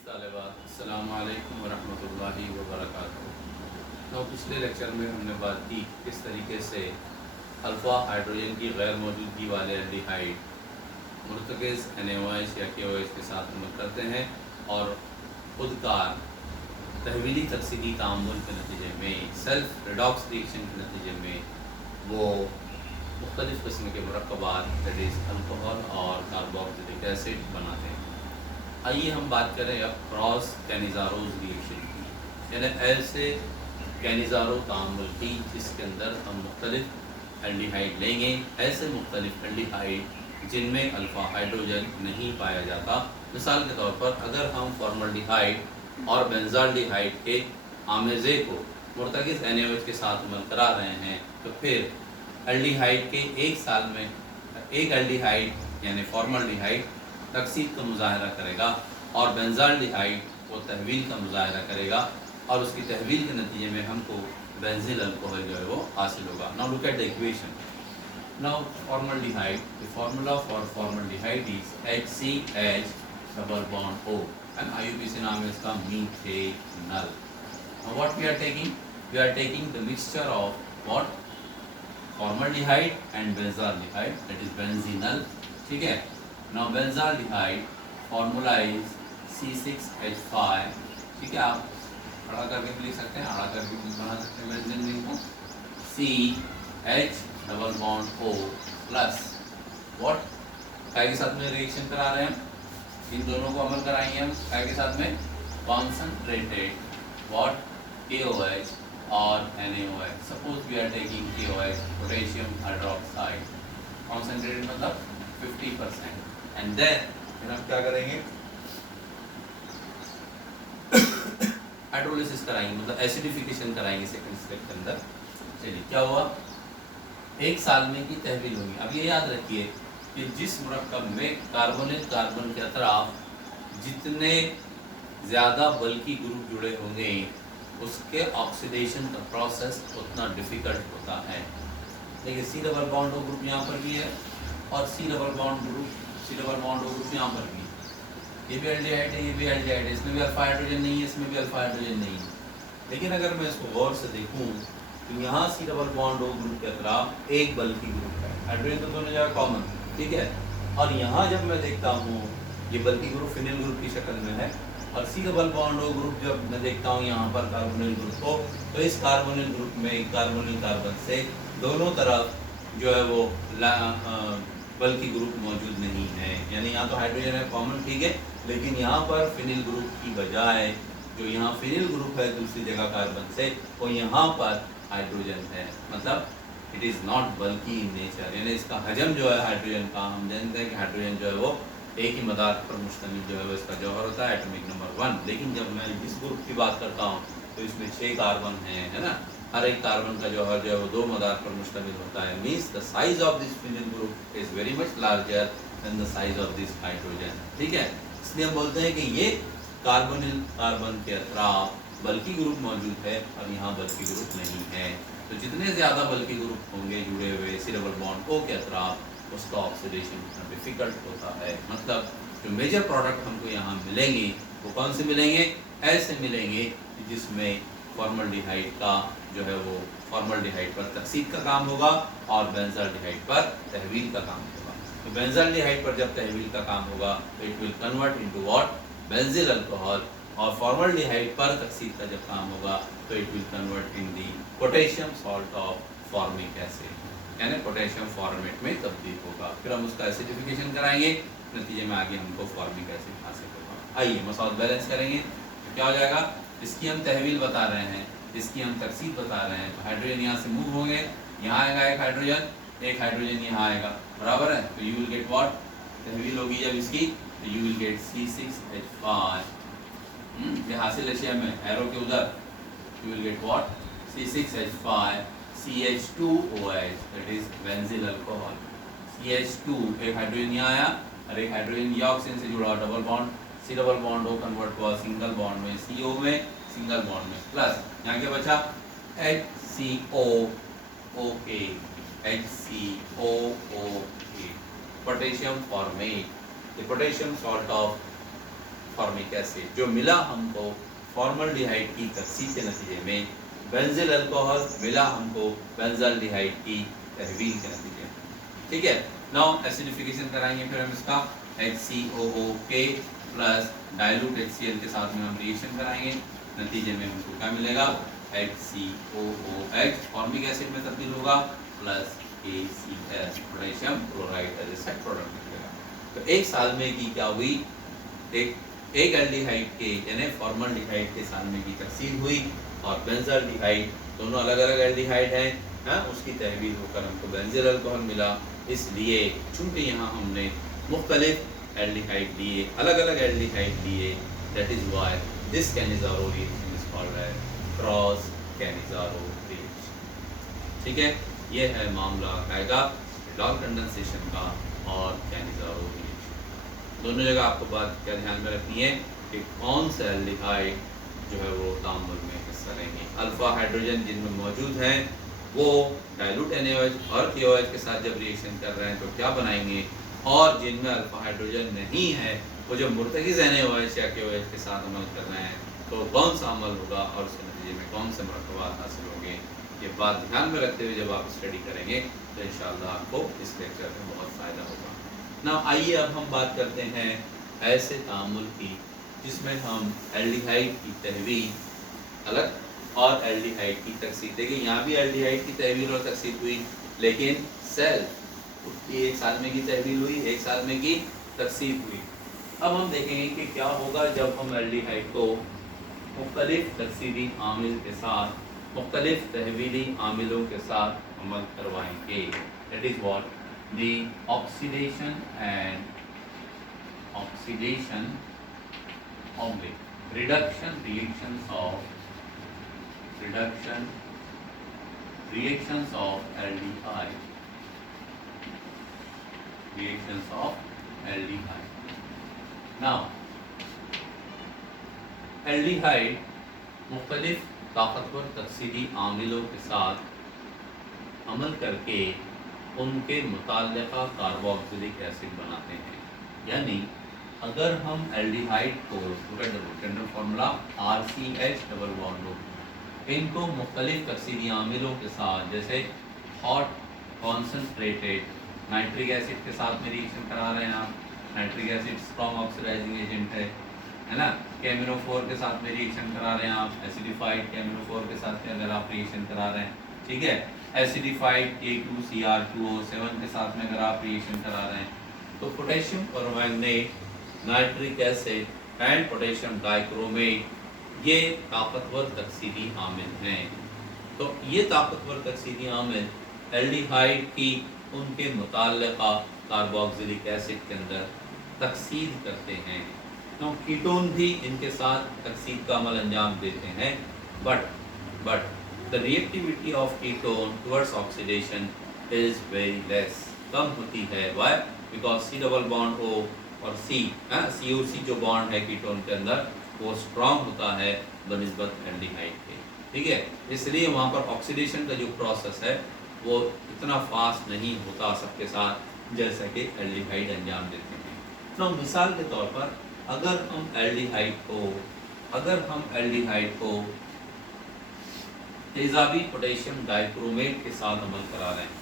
तालिबात अस्सलामु अलैकुम वरहमतुल्लाहि वबरकातुहू। तो पिछले लेक्चर में हमने बात की किस तरीके से अल्फ़ा हाइड्रोजन की गैर मौजूदगी वाले एल्डिहाइड मुर्तकज़ NaOH या KOH के साथ अमल करते हैं और खुदकार तहवीली तकसीदी तामुल के नतीजे में सेल्फ रिडॉक्स रिएक्शन के नतीजे में वो मुख्तलिफ़ किस्म के मुरक्कबात दैट इज़ अल्कोहल और कार्बोक्सिलिक एसिड बनाते हैं। आइए हम बात करें अब क्रॉस कैनिज़ारोज़ रिएक्शन की, यानी ऐसे कैनिज़ारो तामुल की जिसके अंदर हम मुख्तलिफ़ एल्डिहाइड लेंगे, ऐसे मुख्तलिफ़ एल्डिहाइड जिनमें अल्फ़ा हाइड्रोजन नहीं पाया जाता। मिसाल के तौर पर अगर हम फॉर्मल्डिहाइड और बेंज़ाल्डिहाइड के आमेज़े को मुर्तकज़ NaOH के साथ अमल करा रहे हैं तो फिर एल्डिहाइड के एक साल में एक एल्डिहाइड यानी फॉर्मल्डिहाइड तकसीद का मुजाहरा करेगा और बेंज़ाल्डिहाइड वो तहवील का मुजाहरा करेगा और उसकी तहवील के नतीजे में हमको बेंज़िल अल्कोहल जो है वो हासिल होगा। Now look at the equation. Now formaldehyde, the formula for formaldehyde is HCH double bond O and IUPAC नाम है इसका methanol. Now what we are taking? We are taking the mixture of what? Formaldehyde and benzaldehyde that is benzenal. ठीक है। Now benzaldehyde formula is C6H5। ठीक है, आप खड़ा करके भी लिख सकते हैं, आड़ा करके भी बना सकते हैं बेंजीन रिंग को। CH double bond O plus what? काय के साथ में रिएक्शन करा रहे हैं हम, इन दोनों को अमल कराएंगे हम काय के साथ में? Concentrated what? KOH और NaOH। Suppose we are taking KOH potassium hydroxide, concentrated मतलब 50%। एंड देन फिर हम क्या करेंगे? हाइड्रोलिसिस कराएंगे, मतलब एसिडिफिकेशन कराएंगे सेकंड स्टेप के अंदर। चलिए क्या हुआ? एक साल में की तहवील होगी। अब ये याद रखिए कि जिस मुरक्कब में कार्बोनिल कार्बन के अतराफ जितने ज़्यादा बल्कि ग्रुप जुड़े होंगे उसके ऑक्सीडेशन का प्रोसेस उतना डिफ़िकल्ट होता है। देखिए C double bond O group यहाँ पर भी है और C double bond O group यहाँ पर भी, ये भी एल्डिहाइड है, ये भी एल्डिहाइड है, इसमें भी अल्फा हाइड्रोजन नहीं है, इसमें भी अल्फा हाइड्रोजन नहीं है। लेकिन अगर मैं इसको गौर से देखूँ तो यहाँ C double bond O group के अतराफ एक बल्कि ग्रुप है, हाइड्रोजन तो दोनों जगह कॉमन, ठीक है। और यहाँ जब मैं देखता हूँ ये बल्कि ग्रुप फिनिल ग्रुप की शक्ल में है और C double bond O group जब मैं देखता हूँ यहाँ पर कार्बोनिल ग्रुप को, तो इस कार्बोनिल ग्रुप में कार्बोनिल कार्बन से दोनों तरफ जो है वो बल्कि ग्रुप मौजूद नहीं है, यानी यहाँ तो हाइड्रोजन है कॉमन, ठीक है, लेकिन यहाँ पर फिनिल ग्रुप की बजाय जो यहाँ फिनिल ग्रुप है दूसरी जगह कार्बन से, वो यहाँ पर हाइड्रोजन है, मतलब इट इज़ नॉट बल्कि इन नेचर, यानी इसका हजम जो है हाइड्रोजन का, हम जानते हैं कि हाइड्रोजन जो है वो एक ही मदार पर मुश्तमिल जो है वो इसका जौहर होता है, एटॉमिक नंबर 1। लेकिन जब मैं इस ग्रुप की बात करता हूँ तो इसमें 6 कार्बन हैं, है ना। हर एक कार्बन का जौहर जो है वो 2 मदार पर मुश्तमिल होता है। Means the size of this phenyl group is very much larger than the size of this hydrogen, ठीक है। इसलिए हम बोलते हैं कि ये कार्बोनिल कार्बन के अतराफ बल्कि ग्रुप मौजूद है और यहाँ बल्कि ग्रुप नहीं है। तो जितने ज़्यादा बल्कि ग्रुप होंगे जुड़े हुए C डबल बॉन्ड O के अतराफ, उसका ऑक्सीडेशन उतना डिफिकल्ट होता है। मतलब जो मेजर प्रोडक्ट हमको यहाँ मिलेंगे वो कौन से मिलेंगे? ऐसे मिलेंगे जिसमें फॉर्मल्डिहाइड का जो है वो फॉर्मल्डिहाइड पर तकसीद का काम होगा और बेंज़ाल्डिहाइड पर तहवील का काम होगा। तो बेंज़ाल्डिहाइड पर जब तहवील का काम होगा तो it will convert into what? Benzyl alcohol. और फॉर्मल्डिहाइड पर तकसीद का जब काम होगा तो it will convert in the potassium salt of formic acid, यानी पोटेशियम फॉर्मेट में तब्दील होगा। फिर हम उसका एसिडिफिकेशन कराएंगे, नतीजे में आगे हमको फॉर्मिक एसिड हासिल होगा। आइए मसौद बैलेंस करेंगे तो क्या हो जाएगा? इसकी हम तहवील बता रहे हैं, इसकी हम तकसीद बता रहे हैं, तो हाइड्रोजन यहाँ से मूव होंगे, यहाँ आएगा एक हाइड्रोजन यहाँ आएगा, बराबर है। तो यू विल गेट व्हाट? तहवील होगी जब इसकी तो यू विल गेट C6H5। ये हासिल अशिया में एरो के उधर, you will get what? C6H5 CH2OH that is benzyl alcohol. CH2 एक हाइड्रोजन यहाँ आया और एक हाइड्रोजन ये ऑक्सीजन से जुड़ा double bond, C double bond O convert हुआ सिंगल बॉन्ड में, CO में सिंगल बॉन्ड में, प्लस यहाँ क्या बचा? HCOOH, HCOOH, potassium format, the potassium salt of formic acid जो मिला हमको फॉर्मल्डिहाइड की तकसीर के नतीजे में, बेंजिल अल्कोहल मिला हमको बेंजाल्डिहाइड की तहवील के नतीजे में। ठीक है, नाउ एसिडिफिकेशन कराएंगे फिर हम इसका HCOOK प्लस डाइल्यूट HCl के साथ में हम रिएक्शन कराएंगे, नतीजे में हमको क्या मिलेगा HCOOH फॉर्मिक एसिड में तब्दील होगा plus ACS potassium chloride as a set product निकलेगा। तो एक साल में की क्या हुई, एक एल्डिहाइड के यानी फॉर्मल्डिहाइड के सालमे की तकसीर हुई और बेंजाल्डिहाइड दोनों अलग अलग एल्डिहाइड हैं, हाँ, उसकी तहवील होकर हमको बेंजिल अल्कोहल मिला। इसलिए चूंकि यहाँ हमने मुख्तलिफ एल्डिहाइड लिए, अलग अलग एल्डिहाइड लिए, that is why this Cannizzaro reaction is called as cross Cannizzaro reaction. ठीक है, ये है मामला आएगा एल्डिहाइड कंडेंसेशन का और कैनिज़ारो रिएक्शन। दोनों जगह आपको बात क्या ध्यान में रखनी है कि कौन सा एल्डिहाइड जो है वो तामुल में हिस्सा लेंगे। अल्फा हाइड्रोजन जिनमें मौजूद हैं वो डाइल्यूट NaOH और KOH के साथ जब रिएक्शन कर रहे हैं तो क्या बनाएंगे, और जिनमें अल्फा हाइड्रोजन नहीं है वो जब मुर्तकिज़ NaOH या KOH के साथ अमल कर रहे हैं तो कौन सा अमल होगा और उसके नतीजे में कौन से मरकबात हासिल होंगे। ये बात ध्यान में रखते हुए जब आप स्टडी करेंगे तो इंशाअल्लाह आपको इस लेक्चर में बहुत फ़ायदा होगा। ना आइए अब हम बात करते हैं ऐसे तामुल की जिसमें हम एल्डिहाइड की तहवील अलग और एल्डिहाइड की तकसीर, देखिए यहाँ भी एल्डिहाइड की तहवील और तकसीर हुई लेकिन सेल्फ उसकी एक साल में की तहवील हुई, एक साल में की तकसीर हुई। अब हम देखेंगे कि क्या होगा जब हम एल्डिहाइड को मुख्तलिफ तकसीरी आमिल के साथ, मुख्तलिफ तहवीली आमिलों के साथ अमल करवाएंगे। That is what the oxidation of the reactions of aldehyde. Now aldehyde मुख्तलिफ ताकतवर तकसीरी आमिलों के साथ अमल करके उनके मुताल्लिक़ा कार्बोक्सिलिक एसिड बनाते हैं। यानी अगर हम एल्डिहाइड को general formula RCH double bond हो, इनको मुख्तलिफ तकसीरी आमिलों के साथ जैसे हॉट कॉन्सनट्रेटेड नाइट्रिक एसिड के साथ में रिएक्शन करा रहे हैं आप, nitric acid strong oxidizing agent है ना, केमिनोफोर के साथ में रिएक्शन करा रहे हैं आप, एसिडिफाइड केमिनोफोर के साथ में अगर आप रिएक्शन करा रहे हैं, ठीक है, एसिडिफाइड K2Cr2O7 के साथ में अगर आप रिएक्शन करा रहे हैं तो potassium permanganate, nitric acid and potassium dichromate ये ताकतवर तकसीरी आमिल हैं। तो ये ताकतवर तकसीरी आमिल एल्डिहाइड की उनके मुताल्लिक़ा कार्बोक्सिलिक एसिड के अंदर तकसीर करते हैं। तो कीटोन भी इनके साथ तकसीर का अमल अंजाम देते हैं, but the reactivity of ketone towards oxidation is very less, कम होती है। Why? Because C double bond O और C और C जो बॉन्ड है कीटोन के अंदर वो स्ट्रॉन्ग होता है बनिस्बत एल्डिहाइड के, ठीक है, इसलिए वहाँ पर ऑक्सीडेशन का जो प्रोसेस है वो इतना फास्ट नहीं होता सबके साथ जैसा कि एल्डिहाइड अंजाम देते हैं। तो मिसाल के तौर पर अगर हम एल्डिहाइड को तेजाबी पोटेशियम डाइक्रोमेट के साथ अमल करा रहे हैं,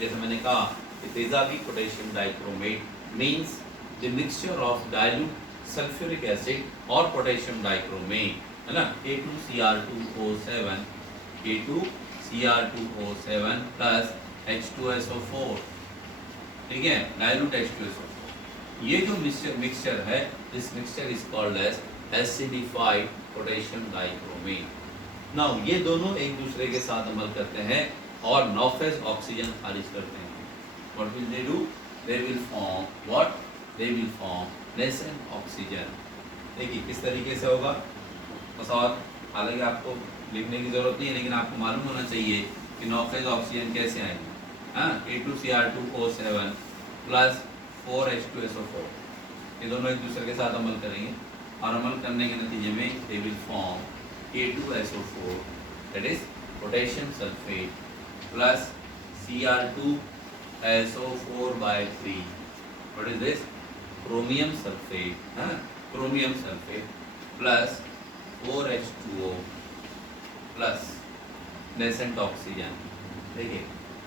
जैसे मैंने कहा कि तेजाबी potassium dichromate means the mixture of dilute sulphuric acid और पोटेशियम डाइक्रोमेट, है ना, K2Cr2O7 प्लस H2SO4, ठीक है, डाइल्यूट H2SO4। ये जो मिक्सचर है, this mixture is called as acidified potassium dichromate. Now ये दोनों एक दूसरे के साथ अमल करते हैं और नॉफेज ऑक्सीजन खारिज करते हैं। What will they do? They will form what? They will form nascent oxygen. देखिए किस तरीके से होगा, बस और हालांकि आपको लिखने की ज़रूरत नहीं है लेकिन आपको मालूम होना चाहिए कि नॉफेज ऑक्सीजन कैसे आएंगे। हाँ, K2Cr2O7 प्लस 4H2SO4, ये दोनों एक दूसरे के साथ अमल करेंगे और अमल करने के नतीजे में they will form K2SO4 that is potassium sulphate plus Cr2SO4/3, what is this? Chromium sulphate, हाँ, chromium sulphate plus 4H2O plus nascent oxygen. देखिए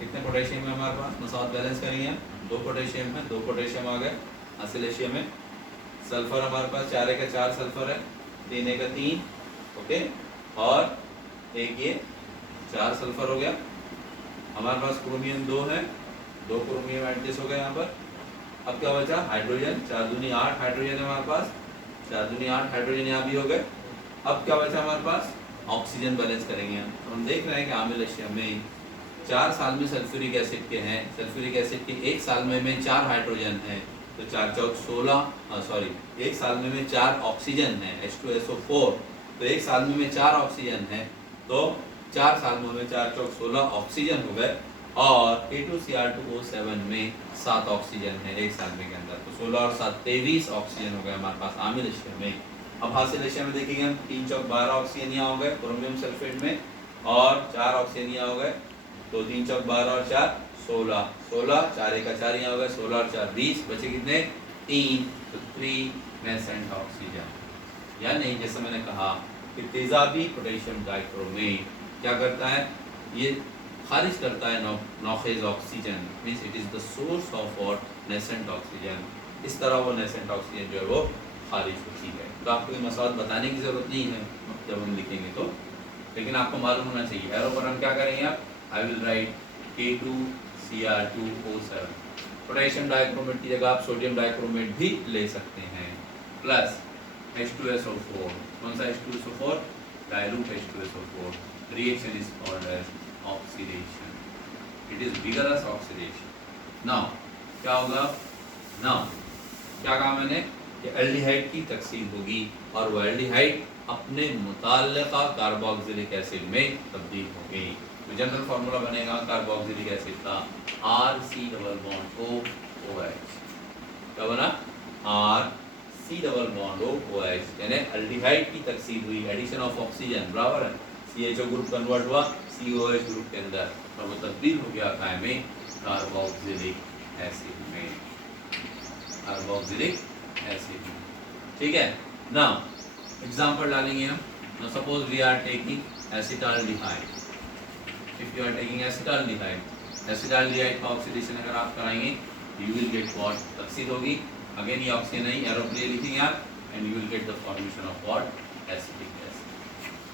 कितने पोटेशियम है हमारे पास, मसाद बैलेंस करेंगे, 2 पोटेशियम है, 2 पोटेशियम आ गए असिलेशियम में। सल्फर हमारे पास 4 का 4 सल्फर है, 3 का 3, ओके, और एक ये 4 सल्फर हो गया। हमारे पास क्रोमियम 2 है, 2 क्रोमियम एडजस्ट हो गए यहाँ पर। अब क्या बचा, हाइड्रोजन, 4 दूनी 8 हाइड्रोजन है हमारे पास, 4 दूनी 8 हाइड्रोजन यहाँ भी हो गए। अब क्या बचा हमारे पास, ऑक्सीजन बैलेंस करेंगे हम। तो हम देख रहे हैं कि आमिल अशिया में 4 साल में सल्फ्यूरिक एसिड के हैं, सल्फ्यूरिक एसिड के 1 साल में 4 हाइड्रोजन है, तो 4 चौक 16, सॉरी 1 साल में 4 ऑक्सीजन है H2SO4, तो 1 साल में 4 ऑक्सीजन है, तो 4 साल में 4 चौक 16 ऑक्सीजन हो गए। और K2Cr2O7 में 7 ऑक्सीजन है 1 साल में के अंदर, तो 16 और 7 23 ऑक्सीजन हो गए हमारे पास आमिल अशिया में। अब हासिल अशिया में देखेंगे हम 3 चौक 12 ऑक्सीजन यहाँ हो गए क्रोमियम सल्फेट में, और 4 ऑक्सीजन यहाँ हो गए, तो 3 चौक 12 और 4 16, 16 4 का 4 यहाँ हो गए, 16 और 4 20, बचे कितने 3, तो 3 नेसेंट ऑक्सीजन। यानी जैसे मैंने कहा कि तेजाबी पोटेशियम डाइक्रोमेट क्या करता है, ये खारिज करता है नौखेज oxygen, means it is the source of और नेसेंट ऑक्सीजन। इस तरह वो नेसेंट ऑक्सीजन जो है वो खारिज होती है। तो आपको ये मसाल बताने की ज़रूरत नहीं है जब हम लिखेंगे तो, लेकिन आपको मालूम होना चाहिए। एरो पर हम क्या करेंगे, आप I will write K2Cr2O7, potassium dichromate की जगह आप सोडियम डाइक्रोमेट भी ले सकते हैं, प्लस H2SO4, कौन सा H2SO4, dilute H2SO4, reaction is called as oxidation, it is vigorous oxidation। now क्या होगा, now क्या कहा मैंने कि एल्डिहाइड की तकसीर होगी और वो एल्डिहाइड अपने मुताल्लिका कार्बोक्सिलिक एसिड में तब्दील होगी। तो जनरल फार्मूला बनेगा कार्बोक्सिलिक एसिड का RC⋯OOH, क्या बना, RC⋯OOH, यानी एल्डिहाइड की तकसीर हुई, एडिशन ऑफ ऑक्सीजन बराबर है, CHO ग्रुप कन्वर्ट हुआ COH ग्रुप के अंदर, और वो तब्दील हो गया काय में कार्बोक्सिलिक एसिड में, कार्बोक्सिलिक एसिड में, ठीक है ना। एग्जांपल डालेंगे हम, now suppose we are taking acetaldehyde, if you are taking acetaldehyde, acetaldehyde का ऑक्सीडेशन अगर आप कराएंगे you will get what, तकसीर होगी, अगेन ये ऑक्सीजन नहीं, एरो के लिए लिखेंगे आप, and you will get the formation of what, acetic acid,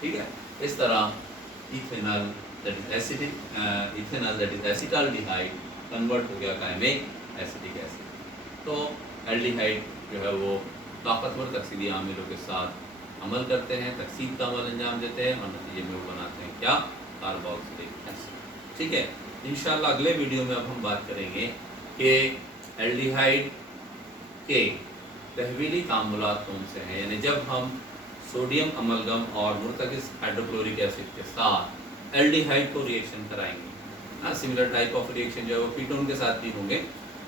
ठीक है। इस तरह ethanol that is acidic, ethanol that is acetaldehyde convert हो गया काय में एसिटिक एसिड। तो एल्डिहाइड जो है वो ताकतवर तकसीदी आमिलों के साथ अमल करते हैं, तकसीद का अमल अंजाम देते हैं और नतीजे में वो बनाते हैं क्या, कार्बोक्सिलिक एसिड, ठीक है। इंशाल्लाह अगले वीडियो में अब हम बात करेंगे कि एल्डिहाइड के तहवीली तामुलात कौन से हैं, यानी जब हम सोडियम अमलगम और मुर्तकिस हाइड्रोक्लोरिक एसिड के साथ एल्डिहाइड को रिएक्शन कराएंगे ना, सिमिलर टाइप ऑफ रिएक्शन जो है वो कीटोन के साथ भी होंगे,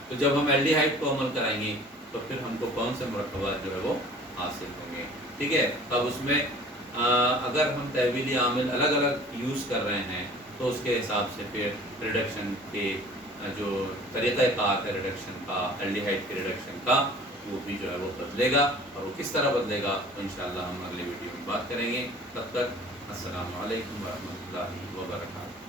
तो जब हम एल्डिहाइड को अमल कराएंगे तो फिर हमको कौन से मुरक्कबात जो है वो हासिल होंगे, ठीक है। तब उसमें अगर हम तहवीली आमिल अलग अलग यूज़ कर रहे हैं तो उसके हिसाब से फिर रिडक्शन के जो तरीक़ाकार है रिडक्शन का, एल्डिहाइड के रिडक्शन का, वो भी जो है वो बदलेगा, और वो किस तरह बदलेगा तो इंशाअल्लाह हम अगले वीडियो में बात करेंगे। तब तक अस्सलामु अलैकुम व रहमतुल्लाहि व बरकातहू।